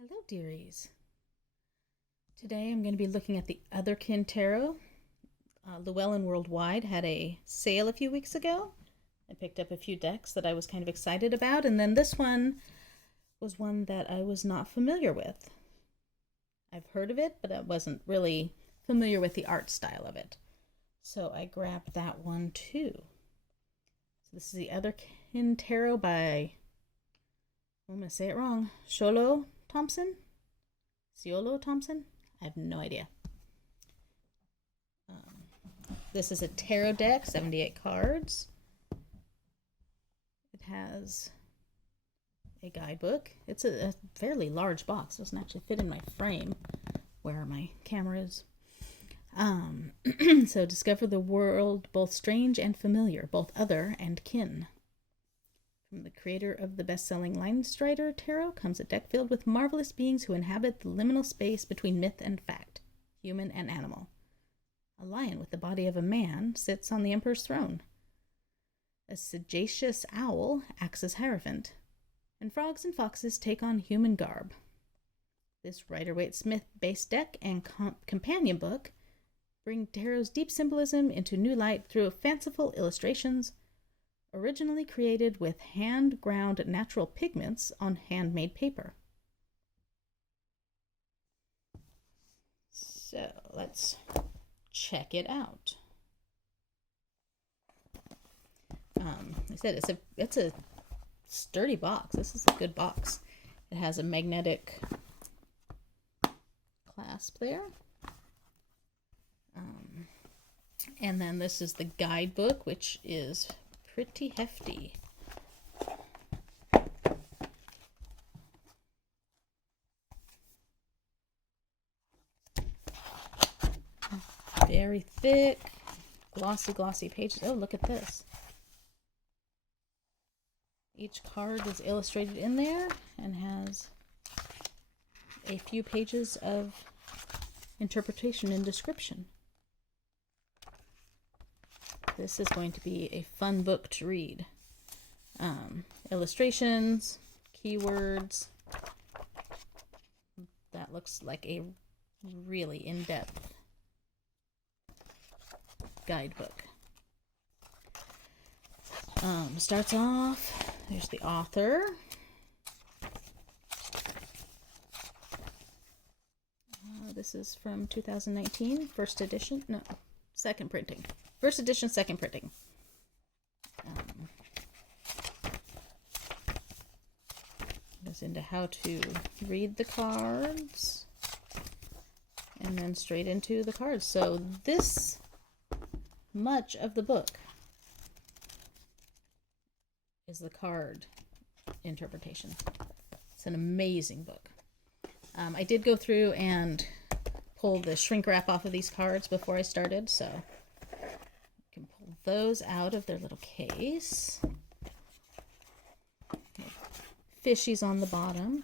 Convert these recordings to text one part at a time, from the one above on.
Hello, dearies. Today I'm going to be looking at the Otherkin Tarot. Llewellyn Worldwide had a sale a few weeks ago. I picked up a few decks that I was kind of excited about, and then this one was one that I was not familiar with. I've heard of it, but I wasn't really familiar with the art style of it. So I grabbed that one too. So this is the Otherkin Tarot by, I'm going to say it wrong, Ciolo Thompson? Ciolo Thompson? I have no idea. This is a tarot deck, 78 cards. It has a guidebook. It's a fairly large box. It doesn't actually fit in my frame where my camera is. So discover the world both strange and familiar, both other and kin. From the creator of the best-selling Line Strider Tarot comes a deck filled with marvelous beings who inhabit the liminal space between myth and fact, human and animal. A lion with the body of a man sits on the emperor's throne. A sagacious owl acts as hierophant, and frogs and foxes take on human garb. This Rider-Waite-Smith-based deck and companion book bring tarot's deep symbolism into new light through fanciful illustrations, originally created with hand-ground natural pigments on handmade paper. So let's check it out. I said it's a sturdy box. This is a good box. It has a magnetic clasp there. And then this is the guidebook, which is pretty hefty. Very thick, glossy pages. Oh, look at this. Each card is illustrated in there and has a few pages of interpretation and description. This is going to be a fun book to read. Illustrations, keywords. That looks like a really in-depth guidebook. Starts off, there's the author. This is from 2019, first edition. No, second printing. First edition, second printing. Goes into how to read the cards. And then straight into the cards. So this much of the book is the card interpretation. It's an amazing book. I did go through and pull the shrink wrap off of these cards before I started, so you can pull those out of their little case. Fishies on the bottom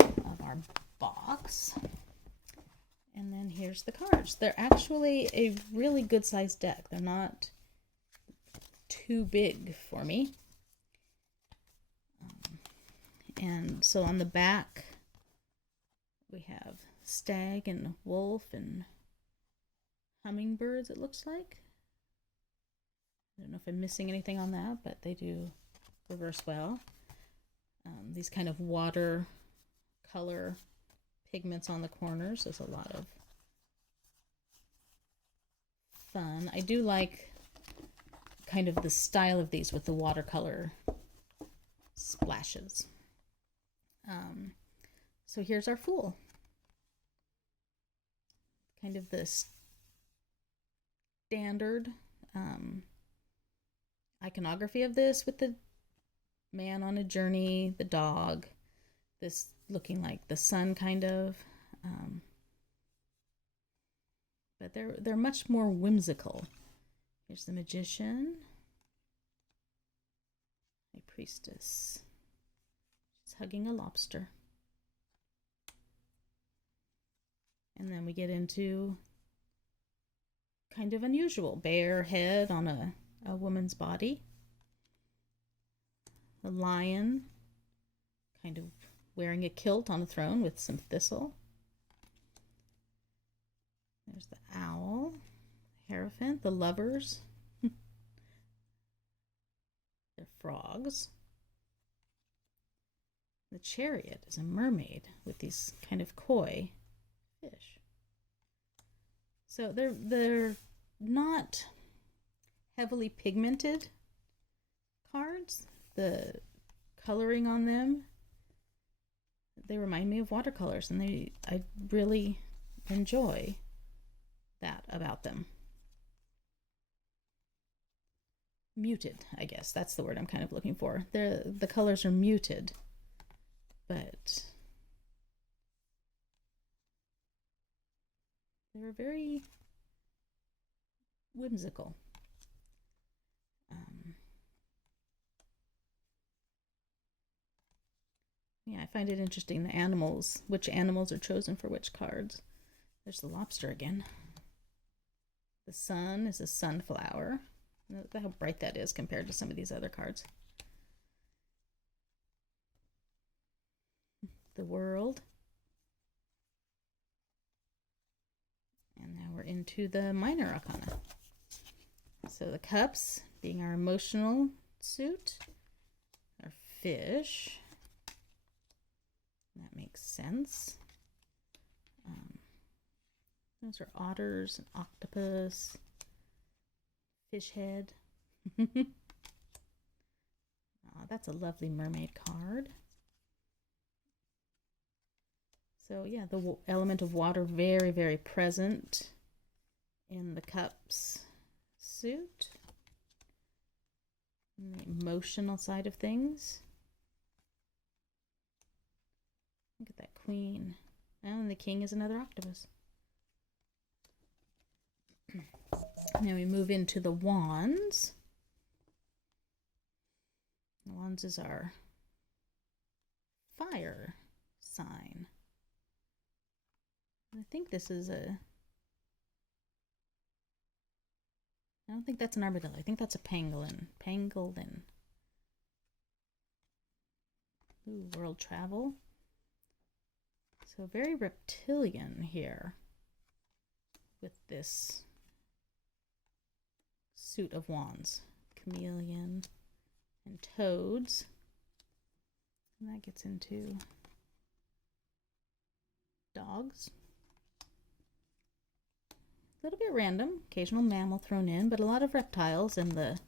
of our box. And then here's the cards. They're actually a really good sized deck. They're not too big for me. And so on the back, we have stag and wolf and hummingbirds, it looks like. I don't know if I'm missing anything on that, but they do reverse well. These kind of water color pigments on the corners. There's a lot of fun. I do like kind of the style of these with the watercolor splashes. So here's our Fool. Kind of the standard iconography of this with the man on a journey, the dog, this looking like the sun kind of. But they're much more whimsical. Here's the Magician. A Priestess. She's hugging a lobster. And then we get into kind of unusual. Bare head on a woman's body. A lion. Kind of wearing a kilt on a throne with some thistle. There's the owl, the hierophant, the lovers. They're frogs. The chariot is a mermaid with these kind of koi fish. So they're not heavily pigmented cards. The coloring on them, they remind me of watercolors, and I really enjoy that about them. Muted, I guess that's the word I'm kind of looking for. The colors are muted, but they're very whimsical. Yeah, I find it interesting, the animals, which animals are chosen for which cards. There's the lobster again. The sun is a sunflower. Look how bright that is compared to some of these other cards. The world. And now we're into the minor arcana. So the cups being our emotional suit, our fish. That makes sense. Those are otters, and octopus, fish head. That's a lovely mermaid card. So yeah, the element of water very, very present in the cups suit. And the emotional side of things. Look at that queen. And the king is another octopus. Now we move into the wands. The wands is our fire sign. I think this is I don't think that's an armadillo. I think that's a pangolin. Pangolin. Ooh, world travel. So very reptilian here with this suit of wands. Chameleon and toads. And that gets into dogs. A little bit random, occasional mammal thrown in, but a lot of reptiles in the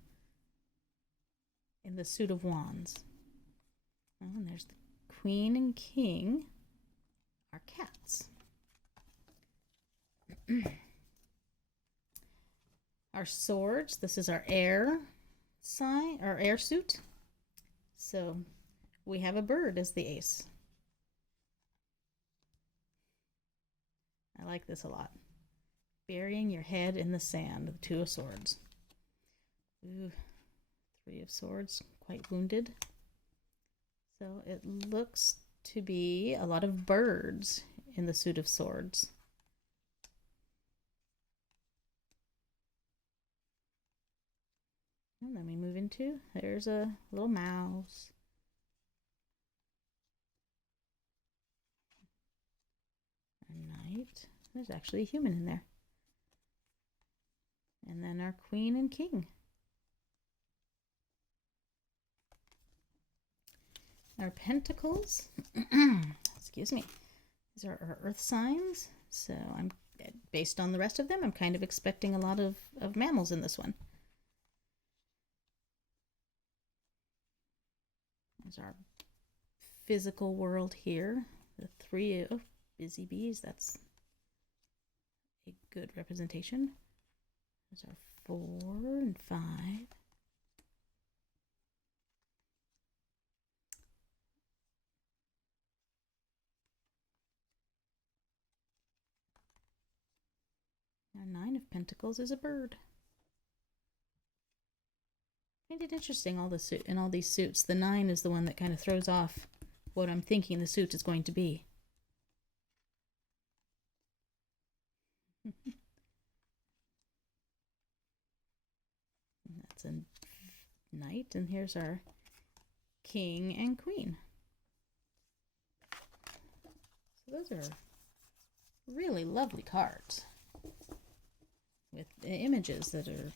suit of wands. Oh, and there's the queen and king, our cats. Our swords, this is our air sign, our air suit. So we have a bird as the ace. I like this a lot. Burying your head in the sand, the two of swords. Ooh, three of swords, quite wounded. So it looks to be a lot of birds in the suit of swords. And then we move into, there's a little mouse. A knight. There's actually a human in there. And then our queen and king. Our pentacles, excuse me, these are our earth signs. So I'm, based on the rest of them, I'm kind of expecting a lot of mammals in this one. There's our physical world here. The three of busy bees, that's a good representation. There's our 4 and 5. Our 9 of Pentacles is a bird. I find it interesting, in all these suits, the 9 is the one that kind of throws off what I'm thinking the suit is going to be. That's a knight, and here's our king and queen. Those are really lovely cards with images that are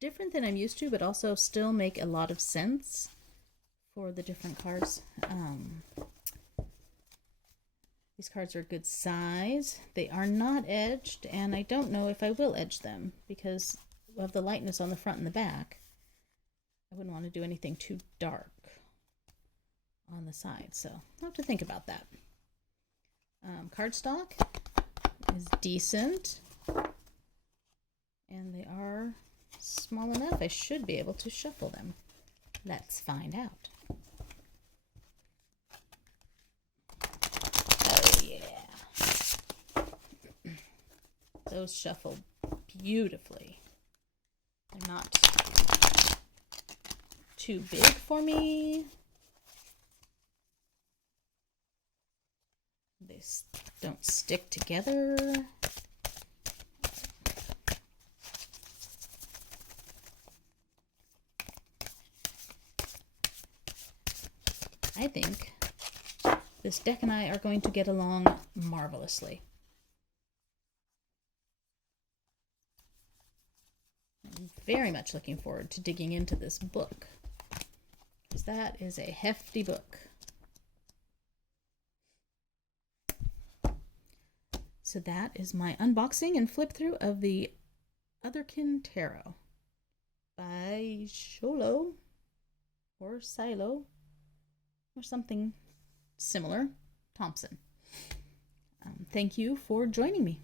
different than I'm used to, but also still make a lot of sense for the different cards. These cards are a good size. They are not edged, and I don't know if I will edge them because of the lightness on the front and the back. I wouldn't want to do anything too dark on the side, so I'll have to think about that. Cardstock is decent, and they are small enough I should be able to shuffle them. Let's find out. Oh yeah. Those shuffle beautifully. They're not too big for me. They don't stick together. I think this deck and I are going to get along marvelously. I'm very much looking forward to digging into this book, because that is a hefty book. So that is my unboxing and flip through of the Otherkin Tarot by Sholo or Silo or something similar, Thompson. Thank you for joining me.